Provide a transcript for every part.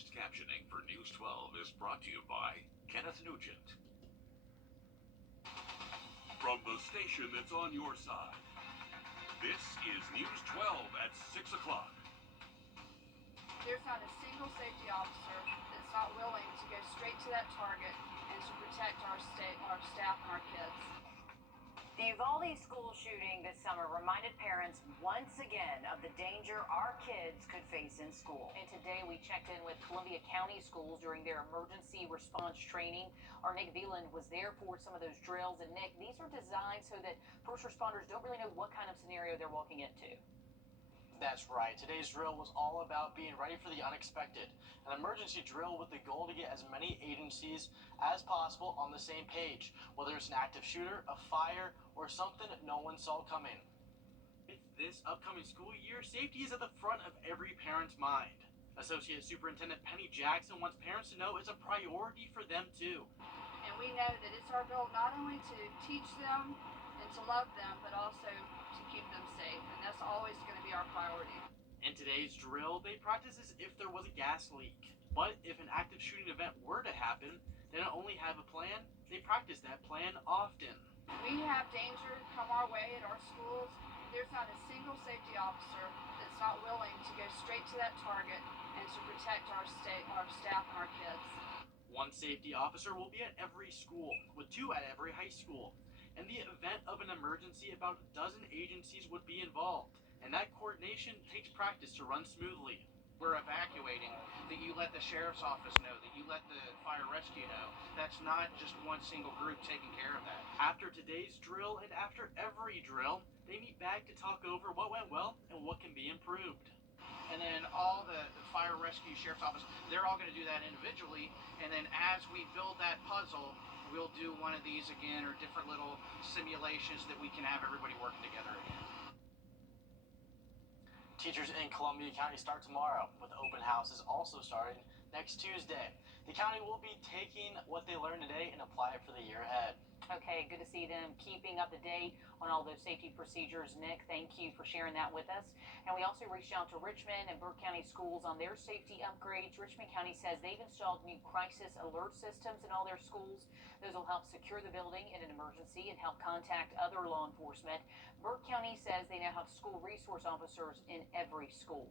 Closed captioning for News 12 is brought to you by Kenneth Nugent. From the station that's on your side, this is News 12 at 6 o'clock. There's not a single safety officer that's not willing to go straight to that target and to protect our staff, and our kids. The Uvalde school shooting this summer reminded parents once again of the danger our kids could face in school. And today we checked in with Columbia County schools during their emergency response training. Our Nick Veland was there for some of those drills. And Nick, these are designed so that first responders don't really know what kind of scenario they're walking into. That's right. Today's drill was all about being ready for the unexpected. An emergency drill with the goal to get as many agencies as possible on the same page, whether it's an active shooter, a fire, or something no one saw coming. With this upcoming school year, safety is at the front of every parent's mind. Associate Superintendent Penny Jackson wants parents to know it's a priority for them too. And we know that it's our goal not only to teach them and to love them, but also to keep them safe. And that's always going to be our priority. In today's drill, they practice as if there was a gas leak. But if an active shooting event were to happen, they not only have a plan, they practice that plan often. We have danger come our way at our schools. There's not a single safety officer that's not willing to go straight to that target and to protect our staff, and our kids. One safety officer will be at every school, with 2 at every high school. In the event of an emergency, about a dozen agencies would be involved, and that coordination takes practice to run smoothly. We're evacuating, that you let the sheriff's office know, that you let the fire rescue know. That's not just one single group taking care of that. After today's drill and after every drill, they meet back to talk over what went well and what can be improved. And then all the fire rescue, sheriff's office, they're all going to do that individually. And then as we build that puzzle, we'll do one of these again, or different little simulations that we can have everybody working together again. Teachers in Columbia County start tomorrow, with open houses also starting next Tuesday. The county will be taking what they learned today and apply it for the year ahead. Okay, good to see them keeping up to date on all those safety procedures. Nick, thank you for sharing that with us. And we also reached out to Richmond and Burke County schools on their safety upgrades. Richmond County says they've installed new crisis alert systems in all their schools. Those will help secure the building in an emergency and help contact other law enforcement. Burke County says they now have school resource officers in every school.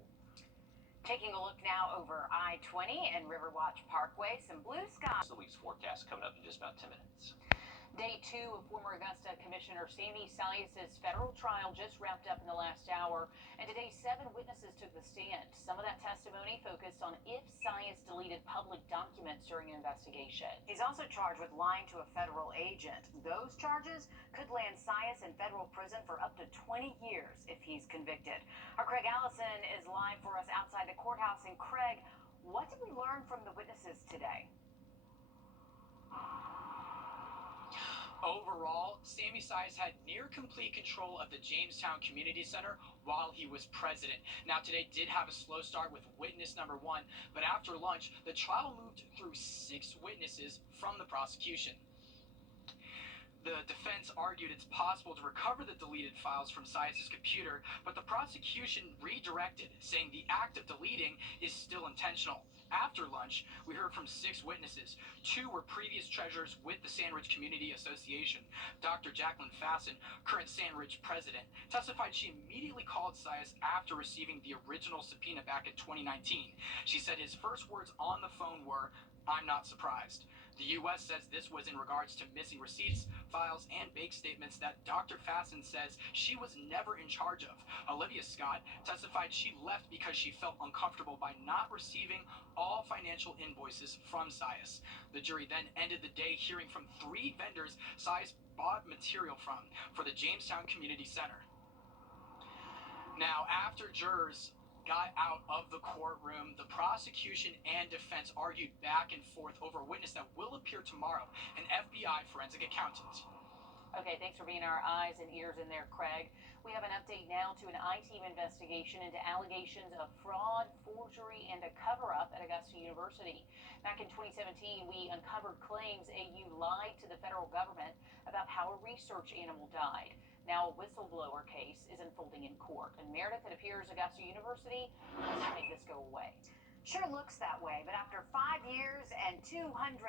Taking a look now over I-20 and Riverwatch Parkway, some blue skies. The week's forecast coming up in just about 10 minutes. Day 2 of former Augusta Commissioner Sammy Sias's federal trial just wrapped up in the last hour, and today 7 witnesses took the stand. Some of that testimony focused on if Sias deleted public documents during an investigation. He's also charged with lying to a federal agent. Those charges could land Sias in federal prison for up to 20 years if he's convicted. Our Craig Allison is live for us outside the courthouse. And Craig, what did we learn from the witnesses today? Overall, Sammy Sias had near complete control of the Jamestown Community Center while he was president. Now, today did have a slow start with witness number 1, but after lunch, the trial moved through 6 witnesses from the prosecution. The defense argued it's possible to recover the deleted files from Sias's computer, but the prosecution redirected, saying the act of deleting is still intentional. After lunch, we heard from 6 witnesses. 2 were previous treasurers with the Sandridge Community Association. Dr. Jacqueline Fasten, current Sandridge president, testified she immediately called Sias after receiving the original subpoena back in 2019. She said his first words on the phone were, "I'm not surprised." The U.S. says this was in regards to missing receipts, files, and bank statements that Dr. Fasten says she was never in charge of. Olivia Scott testified she left because she felt uncomfortable by not receiving all financial invoices from Sias. The jury then ended the day hearing from 3 vendors Sias bought material from for the Jamestown Community Center. Now, after jurors got out of the courtroom, the prosecution and defense argued back and forth over a witness that will appear tomorrow, an FBI forensic accountant. Okay, thanks for being our eyes and ears in there, Craig. We have an update now to an I-team investigation into allegations of fraud, forgery, and a cover-up at Augusta University. Back in 2017, we uncovered claims AU lied to the federal government about how a research animal died. Now a whistleblower case is unfolding in court. And Meredith, it appears Augusta University wants to make this go away. Sure looks that way, but after 200,000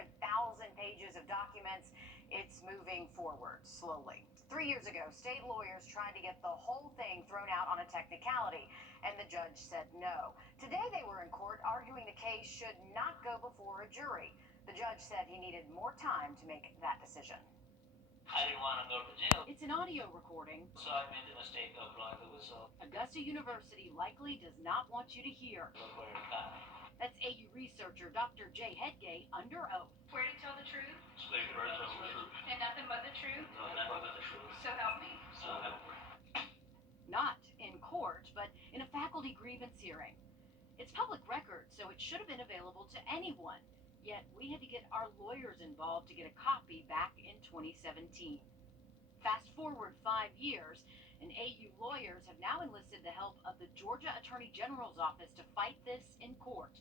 pages of documents. It's moving forward slowly. 3 years ago, state lawyers tried to get the whole thing thrown out on a technicality, and the judge said no. Today they were in court arguing the case should not go before a jury. The judge said he needed more time to make that decision. I didn't want to go to jail, It's an audio recording. so I made the mistake of blowing the whistle. Augusta University likely does not want you to hear. Look where it got me. That's AU researcher Dr. Jay Hedgay under oath. Swear to tell the truth Swear to tell the truth, and nothing but the truth. no, nothing but the truth. So help me. So help me. Not in court, but in a faculty grievance hearing. It's public record, so it should have been available to anyone. Yet we had to get our lawyers involved to get a copy back in 2017. Fast forward 5 years, and AU lawyers have now enlisted the help of the Georgia Attorney General's office to fight this in court.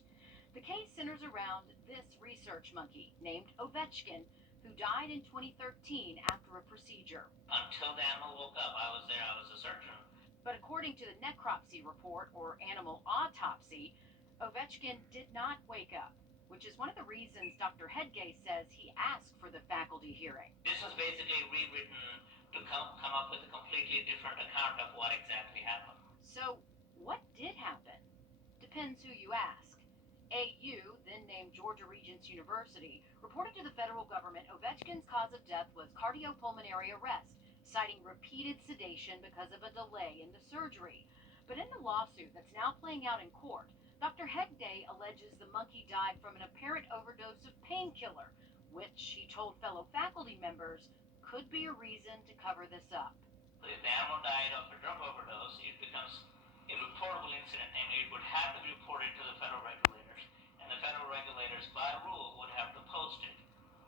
The case centers around this research monkey named Ovechkin, who died in 2013 after a procedure. Until the animal woke up, I was there, I was a surgeon. But according to the necropsy report, or animal autopsy, Ovechkin did not wake up, which is one of the reasons Dr. Hedgay says he asked for the faculty hearing. This was basically rewritten to come up with a completely different account of what exactly happened. So, what did happen? Depends who you ask. AU, then named Georgia Regents University, reported to the federal government Ovechkin's cause of death was cardiopulmonary arrest, citing repeated sedation because of a delay in the surgery. But in the lawsuit that's now playing out in court, Dr. Hedgay alleges the monkey died from an apparent overdose of painkiller, which he told fellow faculty members could be a reason to cover this up. If the animal died of a drug overdose, it becomes a reportable incident, and it would have to be reported to the federal regulators. And the federal regulators, by rule, would have to post it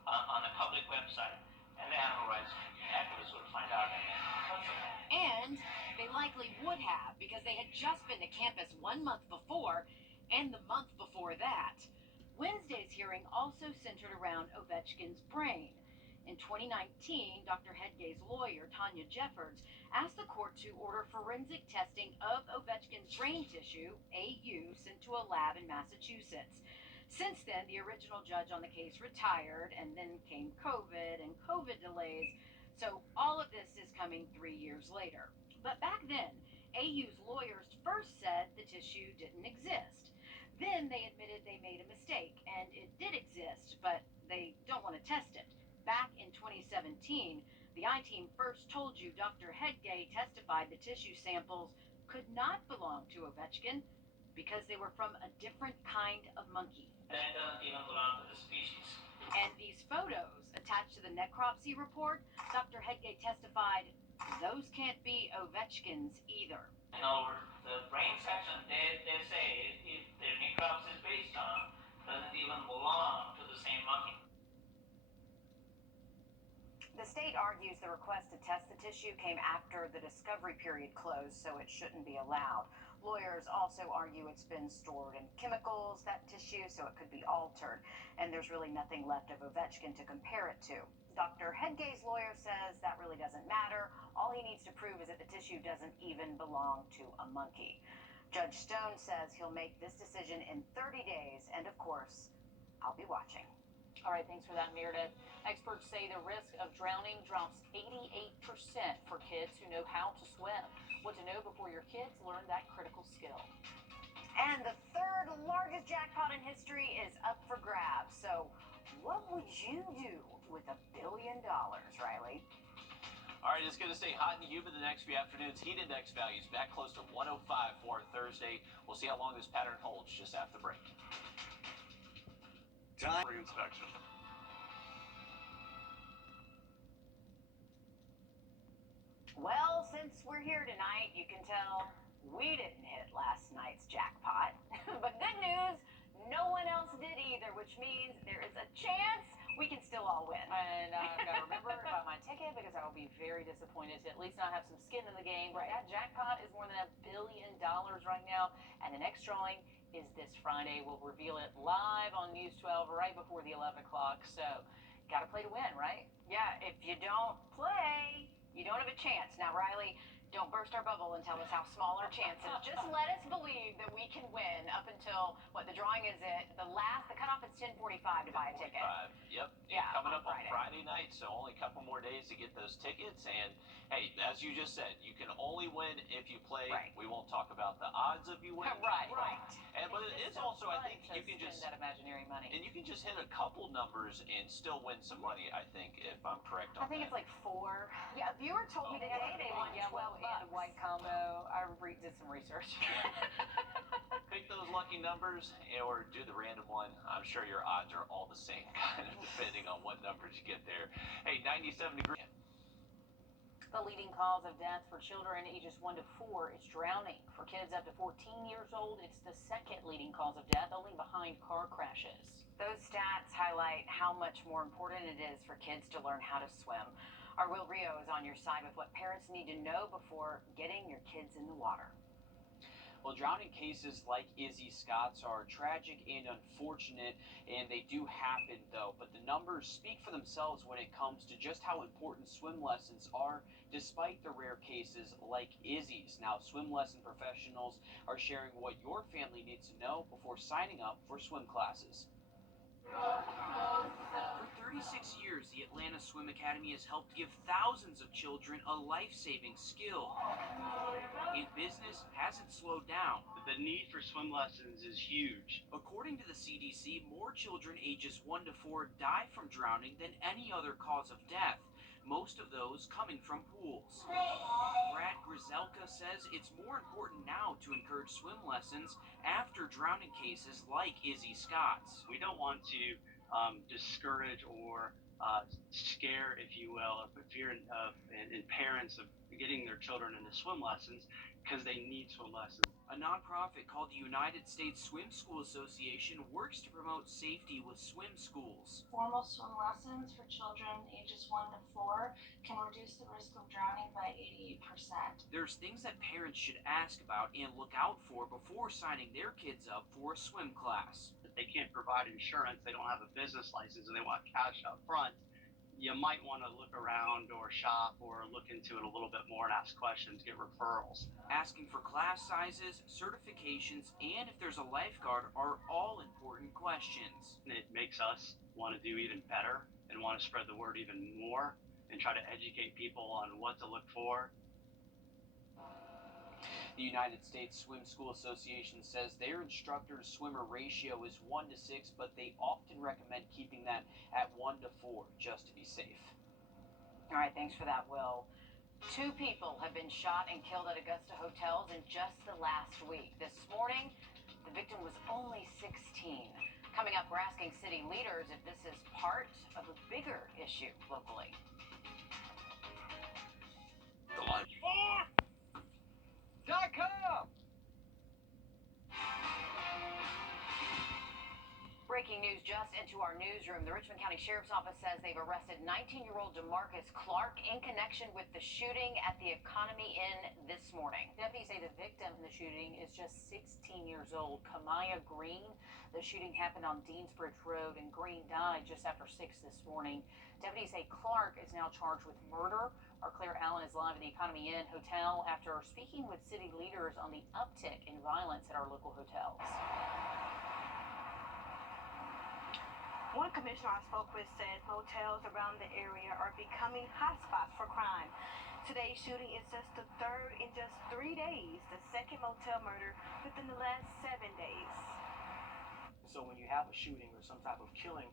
on a public website, and the animal rights activists would find out and cancel that. And they likely would have, because they had just been to campus 1 month before and the month before that. Wednesday's hearing also centered around Ovechkin's brain. In 2019, Dr. Hedgay's lawyer, Tanya Jeffords, asked the court to order forensic testing of Ovechkin's brain tissue, AU, sent to a lab in Massachusetts. Since then, the original judge on the case retired, and then came COVID and COVID delays. So all of this is coming 3 years later. But back then, AU's lawyers first said the tissue didn't exist. Then they admitted they made a mistake, and it did exist, but they don't want to test it. Back in 2017, the I-team first told you Dr. Hedgay testified the tissue samples could not belong to Ovechkin because they were from a different kind of monkey. That doesn't even belong to the species. And these photos attached to the necropsy report, Dr. Hedgay testified those can't be Ovechkin's either. You know, the brain section, they say if the necropsy is based on, doesn't even belong to the same monkey. The state argues the request to test the tissue came after the discovery period closed, so it shouldn't be allowed. Lawyers also argue it's been stored in chemicals, that tissue, so it could be altered, and there's really nothing left of Ovechkin to compare it to. Dr. Hedgay's lawyer says that really doesn't matter. All he needs to prove is that the tissue doesn't even belong to a monkey. Judge Stone says he'll make this decision in 30 days, and of course, I'll be watching. All right, thanks for that, Meredith. Experts say the risk of drowning drops 88% for kids who know how to swim. What to know before your kids learn that critical skill. And the third largest jackpot in history is up for grabs. So what would you do with $1 billion, Riley? All right, it's going to stay hot and humid the next few afternoons. Heat index values back close to 105 for Thursday. We'll see how long this pattern holds just after the break. Time reinspection. Well, since we're here tonight, you can tell we didn't hit last night's jackpot. But good news, no one else did either, which means there is a chance we can still all win. And I've got to remember about my ticket because I will be very disappointed to at least not have some skin in the game. Right. That jackpot is more than $1 billion right now, and the next drawing is this Friday. We'll reveal it live on News 12 right before the 11 o'clock. So, got to play to win, right? Yeah, if you don't play, you don't have a chance. Now, Riley, don't burst our bubble and tell us how small our chance is. Just let us believe that we can win up until Will, what the drawing is the cutoff is 10:45 to buy a ticket. 45. Yep. Yeah, Coming on up on Friday. Friday night, so only a couple more days to get those tickets. And hey, as you just said, you can only win if you play. Right. We won't talk about the odds of you winning. Right. And but it's also, I think you can just that imaginary money. and you can just hit a couple numbers and still win some money. I think, if I'm correct on I think that. it's like 4. Yeah, a viewer told me today they won $12 and a white combo. I did some research. Pick those lucky numbers or do the random one. I'm sure your odds are all the same, kind of depending on what numbers you get there. Hey, 97 degrees. The leading cause of death for children ages 1 to 4 is drowning. For kids up to 14 years old, it's the second leading cause of death, only behind car crashes. Those stats highlight how much more important it is for kids to learn how to swim. Our Will Rio is on your side with what parents need to know before getting your kids in the water. Well, drowning cases like Izzy Scott's are tragic and unfortunate, and they do happen, though. But the numbers speak for themselves when it comes to just how important swim lessons are, despite the rare cases like Izzy's. Now, swim lesson professionals are sharing what your family needs to know before signing up for swim classes. For 36 years, the Atlanta Swim Academy has helped give thousands of children a life-saving skill. And business hasn't slowed down. The need for swim lessons is huge. According to the CDC, more children ages 1 to 4 die from drowning than any other cause of death, most of those coming from pools. Brad Grizelka says it's more important now to encourage swim lessons after drowning cases like Izzy Scott's. We don't want to discourage or scare, if you will, or put fear in parents of getting their children into swim lessons because they need swim lessons. A nonprofit called the United States Swim School Association works to promote safety with swim schools. Formal swim lessons for children ages 1 to 4 can reduce the risk of drowning by 88%. There's things that parents should ask about and look out for before signing their kids up for a swim class. If they can't provide insurance, they don't have a business license, and they want cash up front, you might want to look around or shop or look into it a little bit more and ask questions, get referrals. Asking for class sizes, certifications, and if there's a lifeguard are all important questions. It makes us want to do even better and want to spread the word even more and try to educate people on what to look for. The United States Swim School Association says their instructor-to-swimmer ratio is 1 to 6, but they often recommend keeping that at 1 to 4 just to be safe. All right, thanks for that, Will. 2 people have been shot and killed at Augusta hotels in just the last week. This morning, the victim was only 16. Coming up, we're asking city leaders if this is part of a bigger issue locally. The line. Breaking news just into our newsroom. The Richmond County Sheriff's Office says they've arrested 19-year-old DeMarcus Clark in connection with the shooting at the Economy Inn this morning. Deputies say the victim in the shooting is just 16 years old, Kamaya Green. The shooting happened on Deansbridge Road, and Green died just after 6 this morning. Deputies say Clark is now charged with murder. Our Claire Allen is live at the Economy Inn Hotel after speaking with city leaders on the uptick in violence at our local hotels. One commissioner I spoke with said motels around the area are becoming hotspots for crime. Today's shooting is just the third in just 3 days, the second motel murder within the last 7 days. So when you have a shooting or some type of killing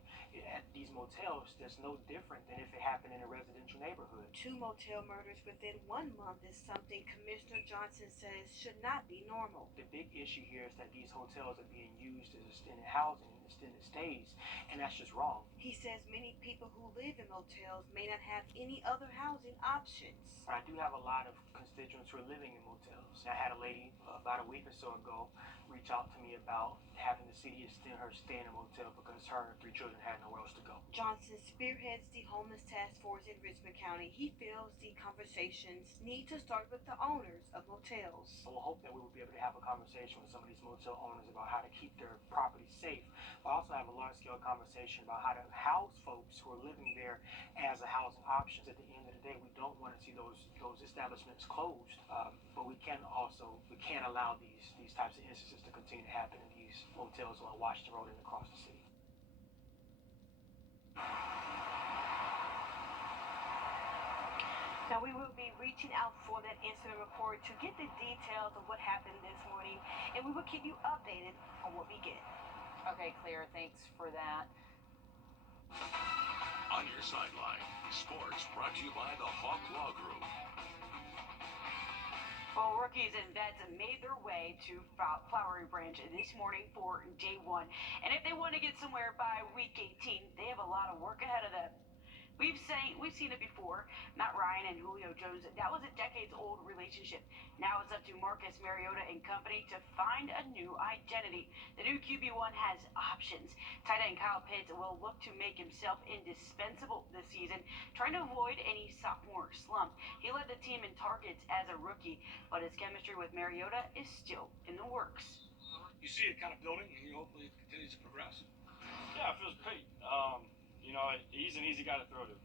at these motels, that's no different than if it happened in a residential neighborhood. 2 motel murders within 1 month is something Commissioner Johnson says should not be normal. The big issue here is that these hotels are being used as extended housing and extended stays, and that's just wrong. He says many people who live in motels may not have any other housing options. I do have a lot of constituents who are living in motels. I had a lady about a week or so ago reach out to me about having the city extend her stay in a motel because her and 3 children had nowhere else to go. Johnson spearheads the homeless task force in Richmond County. He feels the conversations need to start with the owners of motels. So we'll hope that we will be able to have a conversation with some of these motel owners about how to keep their property safe while also have a large-scale conversation about how to house folks who are living there as a housing options. At the end of the day, we don't want to see those establishments closed, but we can't allow these types of instances to continue to happen in these motels along Washington Road and across the city. Now, we will be reaching out for that incident report to get the details of what happened this morning, and we will keep you updated on what we get. Okay, Claire, thanks for that. On your sideline, sports brought to you by the Hawk Law Group. Well, rookies and vets made their way to Flowery Branch this morning for day one. And if they want to get somewhere by week 18, they have a lot of work ahead of them. We've seen it before. Matt Ryan and Julio Jones, that was a decades-old relationship. Now it's up to Marcus Mariota and company to find a new identity. The new QB1 has options. Tight end Kyle Pitts will look to make himself indispensable this season, trying to avoid any sophomore slump. He led the team in targets as a rookie, but his chemistry with Mariota is still in the works. You see it kind of building, and you hopefully it continues to progress. Yeah, it feels great. He's an easy guy to throw to.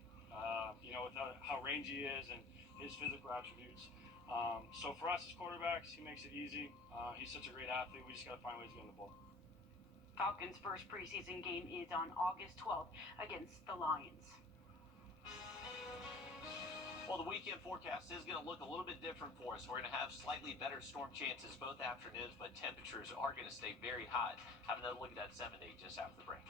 With how rangy he is and his physical attributes. So for us as quarterbacks, he makes it easy. He's such a great athlete. We just got to find ways to get him the ball. Falcons' first preseason game is on August 12th against the Lions. Well, the weekend forecast is going to look a little bit different for us. We're going to have slightly better storm chances both afternoons, but temperatures are going to stay very hot. Have another look at that 7-day just after the break.